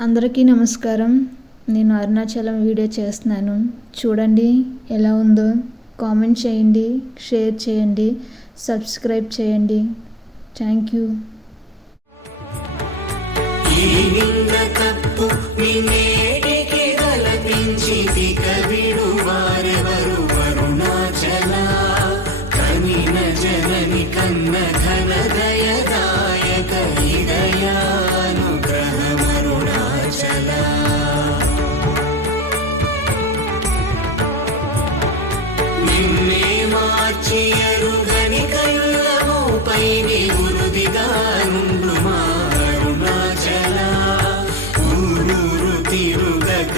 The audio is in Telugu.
అందరికీ నమస్కారం. నేను అరుణాచలం వీడియో చేస్తున్నాను. చూడండి ఎలా ఉందో. కామెంట్ చేయండి, షేర్ చేయండి, సబ్స్క్రైబ్ చేయండి. Thank you. మార్చియరుగని కళ్ళమోపై ఉరుదిగా నుండు మా అరుణాచల ఊరూరు తిరుగక